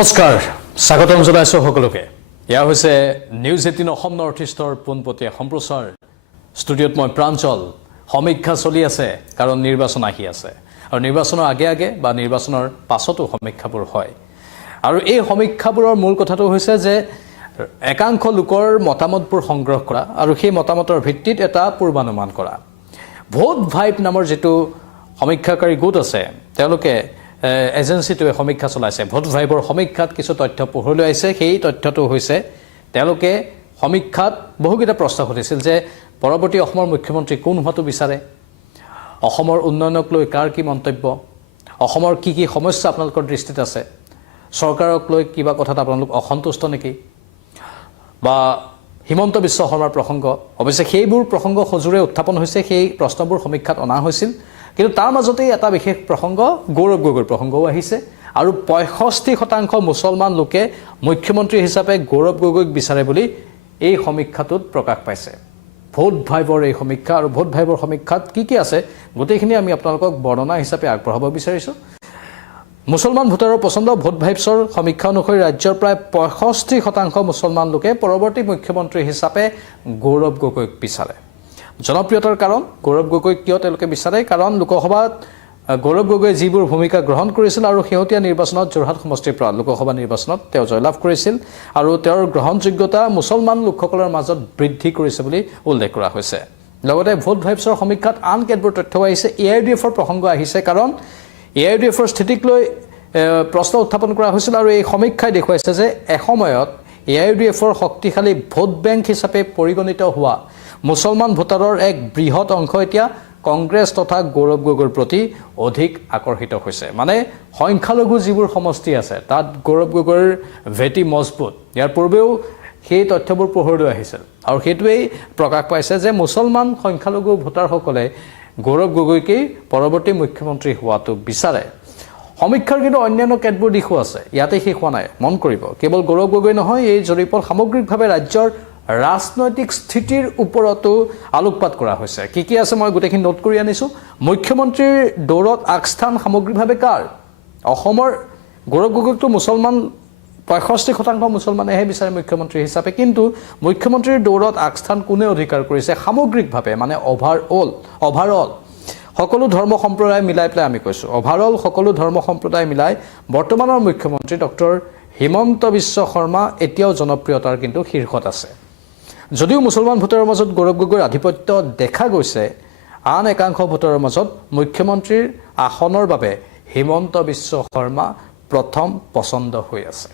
নমস্কাৰ স্বাগতম জনাইছো সকলোকে ইয়া হৈছে নিউজ 18 অসম নৰ্থ ইষ্টৰ পোনপটীয়া সম্প্ৰচাৰ ষ্টুডিঅ'ত মই প্ৰাঞ্চল সমীক্ষা চলি আছে কাৰণ নিৰ্বাচন আহি আছে আৰু নিৰ্বাচনৰ আগে বা নিৰ্বাচনৰ পাছতো সমীক্ষাবোৰ হয় আৰু এই সমীক্ষাবোৰৰ মূল কথাটো হৈছে যে একাংশ লোকৰ মতামতবোৰ সংগ্ৰহ কৰা আৰু সেই মতামতৰ ভিত্তিত এটা পূৰ্বানুমান কৰা ভোট ভাইব নামৰ যেটো সমীক্ষাকাৰী গোট আছে তেওঁলোকে এজেন্সিটোৱে সমীক্ষা চলাইছে ভোট ভাইবৰ সমীক্ষাত কিছু তথ্য পোহৰলৈ আহিছে সেই তথ্যটো হৈছে তেওঁলোকে সমীক্ষাত বহুকেইটা প্ৰশ্ন সুধিছিল যে পৰৱৰ্তী অসমৰ মুখ্যমন্ত্ৰী কোন হোৱাটো বিচাৰে অসমৰ উন্নয়নক লৈ কাৰ কি মন্তব্য অসমৰ কি কি সমস্যা আপোনালোকৰ দৃষ্টিত আছে চৰকাৰক লৈ কিবা কথাত আপোনালোক অসন্তুষ্ট নেকি বা হিমন্ত বিশ্ব শৰ্মাৰ প্ৰসংগ অৱশ্যে সেইবোৰ প্ৰসংগ সজুৰে উত্থাপন হৈছে সেই প্ৰশ্নবোৰ সমীক্ষাত অনা হৈছিল কিন্তু তাৰ মাজতে এটা বিশেষ প্ৰসংগ গৌৰৱ গগৈৰ প্ৰসংগও আহিছে আৰু 65% মুছলমান লোকে মুখ্যমন্ত্ৰী হিচাপে গৌৰৱ গগৈক বিচাৰে বুলি এই সমীক্ষাটোত প্ৰকাশ পাইছে ভোট ভাইবৰ এই সমীক্ষা আৰু ভোট ভাইবৰ সমীক্ষাত কি আছে গোটেইখিনি আমি আপোনালোকক বৰ্ণনা হিচাপে আগবঢ়াব বিচাৰিছো মুছলমান ভোটাৰৰ পছন্দ ভোট ভাইবছৰ সমীক্ষা অনুসৰি ৰাজ্যৰ প্ৰায় 65% মুছলমান লোকে পৰৱৰ্তী মুখ্যমন্ত্ৰী হিচাপে গৌৰৱ গগৈক বিচাৰে জনপ্ৰিয়তাৰ কাৰণ গৌৰৱ গগৈক কিয় তেওঁলোকে বিচাৰে কাৰণ লোকসভাত গৌৰৱ গগৈ যিবোৰ ভূমিকা গ্ৰহণ কৰিছিল আৰু শেহতীয়া নিৰ্বাচনত যোৰহাট সমষ্টিৰ পৰা লোকসভা নিৰ্বাচনত তেওঁ জয়লাভ কৰিছিল আৰু তেওঁৰ গ্ৰহণযোগ্যতা মুছলমান লোকসকলৰ মাজত বৃদ্ধি কৰিছে বুলি উল্লেখ কৰা হৈছে লগতে ভোট ভাইবছৰ সমীক্ষাত আন কেতবোৰ তথ্য আহিছে এআইডিএফৰ প্ৰসংগ আহিছে কাৰণ এআইডিএফৰ স্থিতিক লৈ প্ৰশ্ন উত্থাপন কৰা হৈছিল আৰু এই সমীক্ষাই দেখুৱাইছে যে এসময়ত এআইডিএফৰ শক্তিশালী ভোট বেংক হিচাপে পৰিগণিত হোৱা মুছলমান ভোটাৰৰ এক বৃহৎ অংশ এতিয়া কংগ্ৰেছ তথা গৌৰৱ গগৈৰ প্ৰতি অধিক আকৰ্ষিত হৈছে মানে সংখ্যালঘু যিবোৰ সমষ্টি আছে তাত গৌৰৱ গগৈৰ ভেটি মজবুত ইয়াৰ পূৰ্বেও সেই তথ্যবোৰ পোহৰলৈ আহিছিল আৰু সেইটোৱেই প্ৰকাশ পাইছে যে মুছলমান সংখ্যালঘু ভোটাৰসকলে গৌৰৱ গগৈকে পৰৱৰ্তী মুখ্যমন্ত্ৰী হোৱাটো বিচাৰে সমীক্ষাৰ কিন্তু অন্যান্য কেতবোৰ দিশো আছে ইয়াতে শেষ হোৱা নাই মন কৰিব কেৱল গৌৰৱ গগৈ নহয় এই জৰীপত সামগ্ৰিকভাৱে ৰাজ্যৰ ৰাজনৈতিক স্থিতিৰ ওপৰতো আলোকপাত কৰা হৈছে কি আছে মই গোটেইখিনি নোট কৰি আনিছো মুখ্যমন্ত্ৰীৰ দৌৰত আগস্থান সামগ্ৰিকভাৱে কাৰ অসমৰ গৌৰৱ গগৈকটো মুছলমান 65% মুছলমানেহে বিচাৰে মুখ্যমন্ত্ৰী হিচাপে কিন্তু মুখ্যমন্ত্ৰীৰ দৌৰত আগস্থান কোনে অধিকাৰ কৰিছে সামগ্ৰিকভাৱে মানে অভাৰঅল সকলো ধৰ্ম সম্প্ৰদায় মিলাই পেলাই আমি কৈছো অভাৰঅল সকলো ধৰ্ম সম্প্ৰদায় মিলাই বৰ্তমানৰ মুখ্যমন্ত্ৰী ডক্টৰ হিমন্ত বিশ্ব শৰ্মা এতিয়াও জনপ্ৰিয়তাৰ কিন্তু শীৰ্ষত আছে যদিও মুছলমান ভোটাৰৰ মাজত গৌৰৱ গগৈৰ আধিপত্য দেখা গৈছে আন একাংশ ভোটাৰৰ মাজত মুখ্যমন্ত্ৰীৰ আসনৰ বাবে হিমন্ত বিশ্ব শৰ্মা প্ৰথম পছন্দ হৈ আছে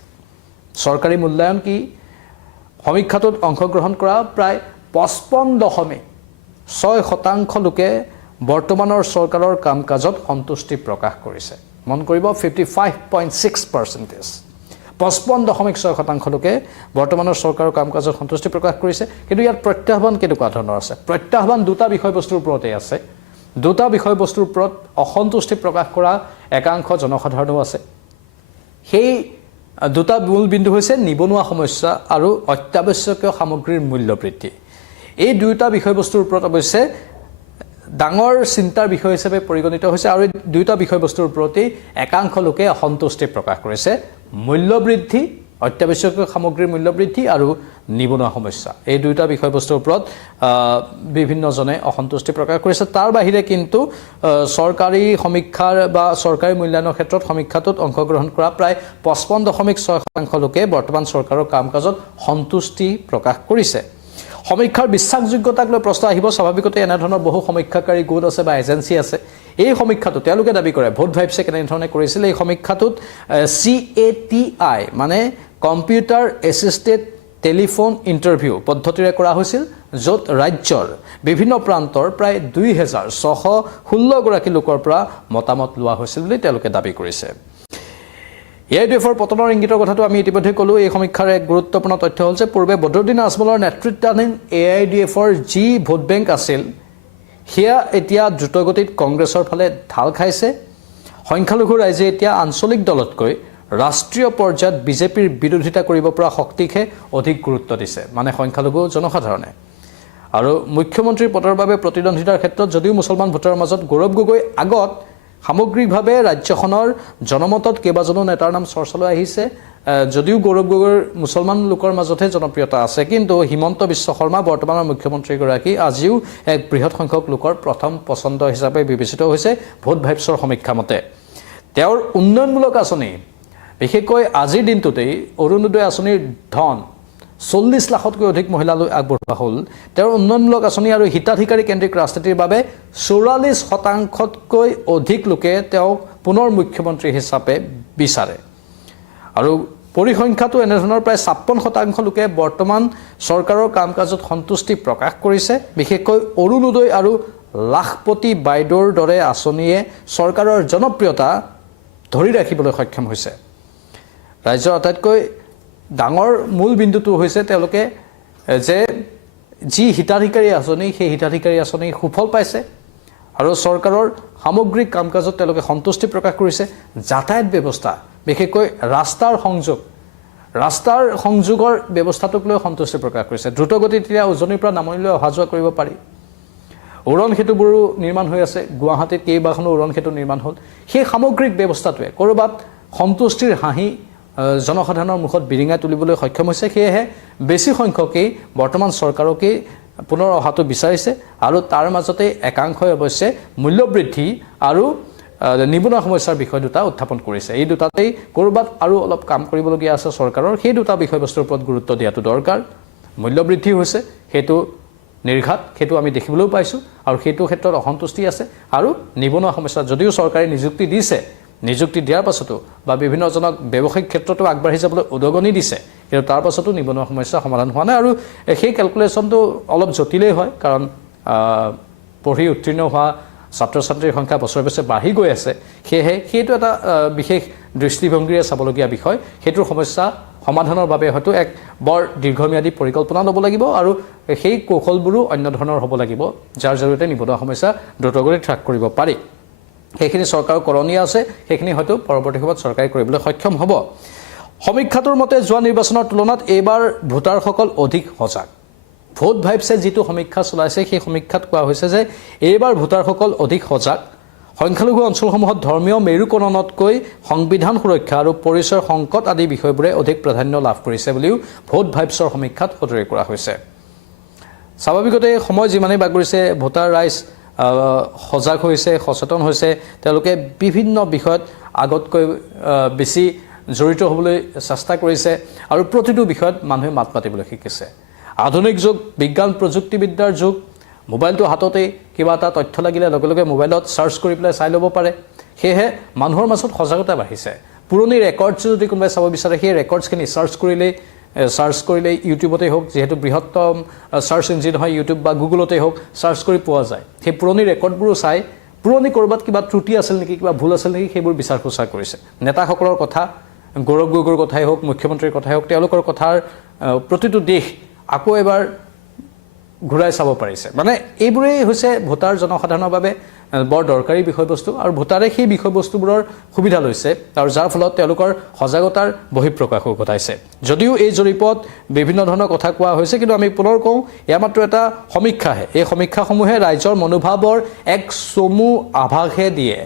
চৰকাৰী মূল্যায়ন কি সমীক্ষাটোত অংশগ্ৰহণ কৰা প্ৰায় 55.6% লোকে বৰ্তমানৰ চৰকাৰৰ কাম-কাজত সন্তুষ্টি প্ৰকাশ কৰিছে মন কৰিব 55.6% 55.6% লোকে বৰ্তমানৰ চৰকাৰৰ কাম-কাজত সন্তুষ্টি প্ৰকাশ কৰিছে কিন্তু ইয়াত প্ৰত্যাহ্বান কেনেকুৱা ধৰণৰ আছে প্ৰত্যাহ্বান দুটা বিষয়বস্তুৰ ওপৰতে আছে দুটা বিষয়বস্তুৰ ওপৰত অসন্তুষ্টি প্ৰকাশ কৰা একাংশ জনসাধাৰণো আছে সেই দুটা মূল বিন্দু হৈছে নিবনুৱা সমস্যা আৰু অত্যাৱশ্যকীয় সামগ্ৰীৰ মূল্য বৃদ্ধি এই দুটা বিষয়বস্তুৰ ওপৰত অৱশ্যে ডাঙৰ চিন্তাৰ বিষয় হিচাপে পৰিগণিত হৈছে আৰু দুটা বিষয়বস্তুৰ ওপৰতে একাংশ লোকে অসন্তুষ্টি প্ৰকাশ কৰিছে মূল্য বৃদ্ধি অত্যাৱশ্যকীয় সামগ্ৰীৰ মূল্য বৃদ্ধি আৰু নিবনুৱা সমস্যা এই দুটা বিষয়বস্তুৰ ওপৰত বিভিন্নজনে অসন্তুষ্টি প্ৰকাশ কৰিছে তাৰ বাহিৰে কিন্তু চৰকাৰী সমীক্ষাৰ বা চৰকাৰী মূল্যায়নৰ ক্ষেত্ৰত সমীক্ষাটোত অংশগ্ৰহণ কৰা প্ৰায় 55.6% লোকে বৰ্তমান চৰকাৰৰ কাম-কাজত সন্তুষ্টি প্ৰকাশ কৰিছে সমীক্ষাৰ বিশ্বাসযোগ্যতাক লৈ প্ৰশ্ন আহিব স্বাভাৱিকতে এনে ধৰণৰ বহু সমীক্ষাকাৰী গোট আছে বা এজেন্সি আছে এই সমীক্ষাটো তেওঁলোকে দাবী কৰে ভোট ভাইবছে কেনে ধৰণে কৰিছিল এই সমীক্ষাটোত CATI মানে কম্পিউটাৰ এছিষ্টেড টেলিফোন ইণ্টাৰভিউ পদ্ধতিৰে কৰা হৈছিল য'ত ৰাজ্যৰ বিভিন্ন প্ৰান্তৰ প্ৰায় 2616 গৰাকী লোকৰ পৰা মতামত লোৱা হৈছিল বুলি তেওঁলোকে দাবী কৰিছে এআইডিএফৰ পতনৰ ইংগিতৰ কথাটো আমি ইতিমধ্যে ক'লো এই সমীক্ষাৰ এক গুৰুত্বপূৰ্ণ তথ্য হ'ল যে পূৰ্বে বদৰুদ্দিন আজমলৰ নেতৃত্বাধীন এআইডিএফৰ যি ভোট বেংক আছিল সেয়া এতিয়া দ্ৰুতগতিত কংগ্ৰেছৰ ফালে ঢাল খাইছে সংখ্যালঘু ৰাইজে এতিয়া আঞ্চলিক দলতকৈ ৰাষ্ট্ৰীয় পৰ্যায়ত বিজেপিৰ বিৰোধিতা কৰিব পৰা শক্তিকহে অধিক গুৰুত্ব দিছে মানে সংখ্যালঘু জনসাধাৰণে আৰু মুখ্যমন্ত্ৰীৰ পদৰ বাবে প্ৰতিদ্বন্দ্বিতাৰ ক্ষেত্ৰত যদিও মুছলমান ভোটাৰৰ মাজত গৌৰৱ গগৈ আগত সামগ্ৰিকভাৱে ৰাজ্যখনৰ জনমতত কেইবাজনো নেতাৰ নাম চৰ্চালৈ আহিছে যদিও গৌৰৱ গগৈৰ মুছলমান লোকৰ মাজতহে জনপ্ৰিয়তা আছে কিন্তু হিমন্ত বিশ্ব শৰ্মা বৰ্তমানৰ মুখ্যমন্ত্ৰীগৰাকী আজিও এক বৃহৎ সংখ্যক লোকৰ প্ৰথম পছন্দ হিচাপে বিবেচিত হৈছে ভোট ভাইবছৰ সমীক্ষা মতে তেওঁৰ উন্নয়নমূলক আঁচনি বিশেষকৈ আজিৰ দিনটোতেই অৰুণোদয় আঁচনিৰ ধন 40 লাখতকৈ অধিক মহিলালৈ আগবঢ়োৱা হ'ল তেওঁৰ উন্নয়নমূলক আঁচনি আৰু হিতাধিকাৰী কেন্দ্ৰিক ৰাজনীতিৰ বাবে 44%তকৈ অধিক লোকে তেওঁক পুনৰ মুখ্যমন্ত্ৰী হিচাপে বিচাৰে আৰু পৰিসংখ্যাটো এনেধৰণৰ প্ৰায় 56% লোকে বৰ্তমান চৰকাৰৰ কাম-কাজত সন্তুষ্টি প্ৰকাশ কৰিছে বিশেষকৈ অৰুণোদয় আৰু লাখপতি বাইদেউৰ দৰে আঁচনিয়ে চৰকাৰৰ জনপ্ৰিয়তা ধৰি ৰাখিবলৈ সক্ষম হৈছে ৰাজ্যৰ আটাইতকৈ ডাঙৰ মূল বিন্দুটো হৈছে তেওঁলোকে যে যি হিতাধিকাৰী আঁচনি সেই হিতাধিকাৰী আঁচনি সুফল পাইছে আৰু চৰকাৰৰ সামগ্ৰিক কাম-কাজত তেওঁলোকে সন্তুষ্টি প্ৰকাশ কৰিছে যাতায়াত ব্যৱস্থা বিশেষকৈ ৰাস্তাৰ সংযোগৰ ব্যৱস্থাটোক লৈ সন্তুষ্টি প্ৰকাশ কৰিছে দ্ৰুতগতিত এতিয়া উজনিৰ পৰা নামনিলৈ অহা যোৱা কৰিব পাৰি উৰণ সেতুবোৰো নিৰ্মাণ হৈ আছে গুৱাহাটীত কেইবাখনো উৰণ সেতু নিৰ্মাণ হ'ল সেই সামগ্ৰিক ব্যৱস্থাটোৱে ক'ৰবাত সন্তুষ্টিৰ হাঁহি জনসাধাৰণৰ মুখত বিৰিঙাই তুলিবলৈ সক্ষম হৈছে সেয়েহে বেছি সংখ্যকেই বৰ্তমান চৰকাৰকেই পুনৰ অহাটো বিচাৰিছে আৰু তাৰ মাজতে একাংশই অৱশ্যে মূল্যবৃদ্ধি আৰু নিবনুৱা সমস্যাৰ বিষয় দুটা উত্থাপন কৰিছে এই দুটাতেই ক'ৰবাত আৰু অলপ কাম কৰিবলগীয়া আছে চৰকাৰৰ সেই দুটা বিষয়বস্তুৰ ওপৰত গুৰুত্ব দিয়াটো দৰকাৰ মূল্যবৃদ্ধি হৈছে সেইটো নিৰ্ঘাত সেইটো আমি দেখিবলৈও পাইছোঁ আৰু সেইটো ক্ষেত্ৰত অসন্তুষ্টি আছে আৰু নিবনুৱা সমস্যা যদিও চৰকাৰে নিযুক্তি দিছে নিযুক্তি দিয়াৰ পাছতো বা বিভিন্নজনক ব্যৱসায়িক ক্ষেত্ৰতো আগবাঢ়ি যাবলৈ উদগনি দিছে কিন্তু তাৰ পাছতো নিবনুৱা সমস্যা সমাধান হোৱা নাই আৰু সেই কেলকুলেশ্যনটো অলপ জটিলেই হয় কাৰণ পঢ়ি উত্তীৰ্ণ হোৱা ছাত্ৰ ছাত্ৰীৰ সংখ্যা বছৰে বছৰে বাঢ়ি গৈ আছে সেয়েহে সেইটো এটা বিশেষ দৃষ্টিভংগীৰে চাবলগীয়া বিষয় সেইটোৰ সমস্যা সমাধানৰ বাবে হয়তো এক বৰ দীৰ্ঘম্যাদী পৰিকল্পনা ল'ব লাগিব আৰু সেই কৌশলবোৰো অন্য ধৰণৰ হ'ব লাগিব যাৰ জৰিয়তে নিবনুৱা সমস্যা দ্ৰুতগতিত হ্ৰাস কৰিব পাৰি সেইখিনি চৰকাৰৰ কৰণীয় আছে সেইখিনি হয়তো পৰৱৰ্তী সময়ত চৰকাৰে কৰিবলৈ সক্ষম হ'ব সমীক্ষাটোৰ মতে যোৱা নিৰ্বাচনৰ তুলনাত এইবাৰ ভোটাৰসকল অধিক সজাগ ভোট ভাইবছে যিটো সমীক্ষা চলাইছে সেই সমীক্ষাত কোৱা হৈছে যে এইবাৰ ভোটাৰসকল অধিক সজাগ সংখ্যালঘু অঞ্চলসমূহত ধৰ্মীয় মেৰুকৰণতকৈ সংবিধান সুৰক্ষা আৰু পৰিচয়ৰ সংকট আদি বিষয়বোৰে অধিক প্ৰাধান্য লাভ কৰিছে বুলিও ভোট ভাইবছৰ সমীক্ষাত সদৰি কৰা হৈছে স্বাভাৱিকতে সময় যিমানেই বাগৰিছে ভোটাৰ ৰাইজ সজাগ হৈছে সচেতন হৈছে তেওঁলোকে বিভিন্ন বিষয়ত আগতকৈ বেছি জড়িত হ'বলৈ চেষ্টা কৰিছে আৰু প্ৰতিটো বিষয়ত মানুহে মাত মাতিবলৈ শিকিছে আধুনিক যুগ বিজ্ঞান প্ৰযুক্তিবিদ্যাৰ যুগ মোবাইলটো হাততে কিবা এটা তথ্য লাগিলে লগে লগে মোবাইলত সাৰ্চ কৰি পেলাই চাই ল'ব পাৰে সেয়েহে মানুহৰ মাজত সজাগতা বাঢ়িছে পুৰণি ৰেকৰ্ডছ যদি কোনোবাই চাব বিচাৰে সেই ৰেকৰ্ডছখিনি সাৰ্চ কৰিলে ইউটিউবতে হোক যেহেতু বৃহত্তম সাৰ্চ ইঞ্জিন হয় ইউটিউব বা গুগলতে হোক সাৰ্চ কৰি পোৱা যায় সেই পুৰণি ৰেকৰ্ডবোৰো চাই পুৰণি ক'ৰবাত কিবা ত্ৰুটি আছিল নেকি কিবা ভুল আছিল নেকি সেইবোৰ বিচাৰ খোচাৰ কৰিছে নেতাসকলৰ কথা গৌৰৱ গগৈৰ কথাই হোক মুখ্যমন্ত্ৰীৰ কথাই হোক তেওঁলোকৰ কথাৰ প্ৰতিটো দিশ আকৌ এবাৰ ঘূৰাই চাব পাৰিছে মানে এইবোৰেই হৈছে ভোটাৰ জনসাধাৰণৰ বাবে বৰ দৰকাৰী বিষয়বস্তু আৰু ভোটাৰে সেই বিষয়বস্তুবোৰৰ সুবিধা লৈছে আৰু যাৰ ফলত তেওঁলোকৰ সজাগতাৰ বহিঃপ্ৰকাশো ঘটাইছে যদিও এই জৰীপত বিভিন্ন ধৰণৰ কথা কোৱা হৈছে কিন্তু আমি পুনৰ কওঁ এয়া মাত্ৰ এটা সমীক্ষাহে এই সমীক্ষাসমূহে ৰাইজৰ মনোভাৱৰ এক চমু আভাসহে দিয়ে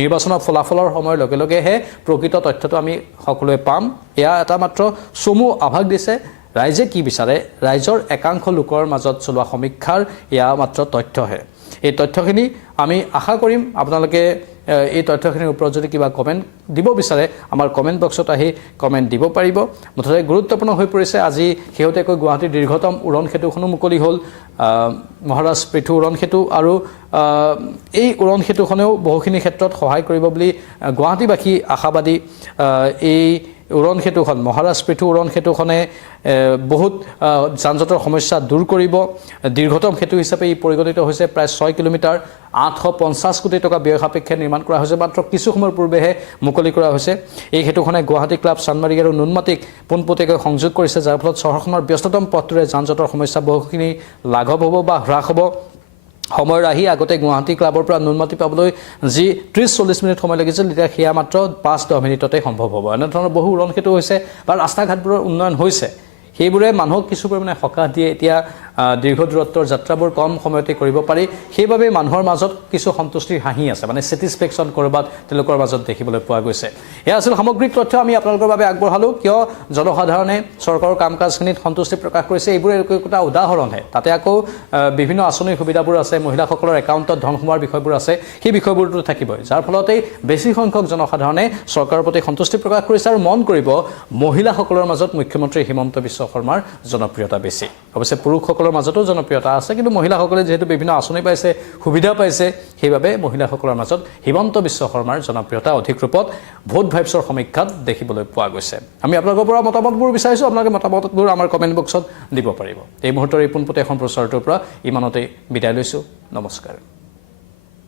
নিৰ্বাচনৰ ফলাফলৰ সময়ৰ লগে লগেহে প্ৰকৃত তথ্যটো আমি সকলোৱে পাম এয়া এটা মাত্ৰ চমু আভাস দিছে ৰাইজে কি বিচাৰে ৰাইজৰ একাংশ লোকৰ মাজত চলোৱা সমীক্ষাৰ এয়া মাত্ৰ তথ্যহে এই তথ্যখিনি আমি আশা কৰিম আপোনালোকে এই তথ্যখিনিৰ ওপৰত যদি কিবা কমেণ্ট দিব বিচাৰে আমাৰ কমেণ্ট বক্সত আহি কমেণ্ট দিব পাৰিব মুঠতে গুৰুত্বপূৰ্ণ হৈ পৰিছে আজি শেহতীয়াকৈ গুৱাহাটীৰ দীৰ্ঘতম উৰণ সেতুখনো মুকলি হ'ল মহাৰাজ পৃথু উৰণ সেতু আৰু এই উৰণ সেতুখনেও বহুখিনি ক্ষেত্ৰত সহায় কৰিব বুলি গুৱাহাটীবাসী আশাবাদী এই উৰণ সেতুখন মহাৰাজ পৃথু উৰণ সেতুখনে বহুত যান-জঁটৰ সমস্যা দূৰ কৰিব দীৰ্ঘতম সেতু হিচাপে ই পৰিগণিত হৈছে প্ৰায় 6 কিলোমিটাৰ 850 কোটি টকা ব্যয় সাপেক্ষে নিৰ্মাণ কৰা হৈছে মাত্ৰ কিছু সময়ৰ পূৰ্বেহে মুকলি কৰা হৈছে এই সেতুখনে গুৱাহাটী ক্লাব চানমাৰী আৰু নুনমাটিক পোনপটীয়াকৈ সংযোগ কৰিছে যাৰ ফলত চহৰখনৰ ব্যস্ততম পথটোৰে যান-জঁটৰ সমস্যা বহুখিনি লাঘৱ হ'ব বা হ্ৰাস হ'ব সময়ৰ আহি আগতে গুৱাহাটী ক্লাবৰ পৰা নুনমাটি পাবলৈ যি 30-40 মিনিট সময় লাগিছিল এতিয়া সেয়া মাত্ৰ 5-10 মিনিটতে সম্ভৱ হ'ব এনেধৰণৰ বহু উৰণ সেতু হৈছে বা ৰাস্তা ঘাটবোৰৰ উন্নয়ন হৈছে সেইবোৰে মানুহক কিছু পৰিমাণে সকাহ দিয়ে এতিয়া দীৰ্ঘ দূৰত্বৰ যাত্ৰাবোৰ কম সময়তে কৰিব পাৰি সেইবাবে মানুহৰ মাজত কিছু সন্তুষ্টিৰ হাঁহি আছে মানে ছেটিছফেকশ্যন কৰবাত তেওঁলোকৰ মাজত দেখিবলৈ পোৱা গৈছে এয়া আছিল সামগ্ৰিক তথ্য আমি আপোনালোকৰ বাবে আগবঢ়ালোঁ কিয় জনসাধাৰণে চৰকাৰৰ কাম কাজখিনিত সন্তুষ্টি প্ৰকাশ কৰিছে এইবোৰ একোটা উদাহৰণহে তাতে আকৌ বিভিন্ন আঁচনিৰ সুবিধাবোৰ আছে মহিলাসকলৰ একাউণ্টত ধন সোমোৱাৰ বিষয়বোৰ আছে সেই বিষয়বোৰতো থাকিবই যাৰ ফলতেই বেছি সংখ্যক জনসাধাৰণে চৰকাৰৰ প্ৰতি সন্তুষ্টি প্ৰকাশ কৰিছে আৰু মন কৰিব মহিলাসকলৰ মাজত মুখ্যমন্ত্ৰী হিমন্ত বিশ্ব শৰ্মাৰ জনপ্ৰিয়তা বেছি অৱশ্যে পুৰুষসকলৰ মাজতো জনপ্ৰিয়তা আছে কিন্তু মহিলাসকলে যেহেতু বিভিন্ন আঁচনি পাইছে সুবিধা পাইছে সেইবাবে মহিলাসকলৰ মাজত হিমন্ত বিশ্ব শৰ্মাৰ জনপ্ৰিয়তা অধিক ৰূপত ভোট ভাইবছৰ সমীক্ষাত দেখিবলৈ পোৱা গৈছে আমি আপোনালোকৰ পৰা মতামতবোৰ বিচাৰিছোঁ আপোনালোকে মতামতবোৰ আমাৰ কমেণ্ট বক্সত দিব পাৰিব এই মুহূৰ্তৰ এই পোনপটীয়া সম্প্ৰচাৰটোৰ পৰা ইমানতে বিদায় লৈছোঁ নমস্কাৰ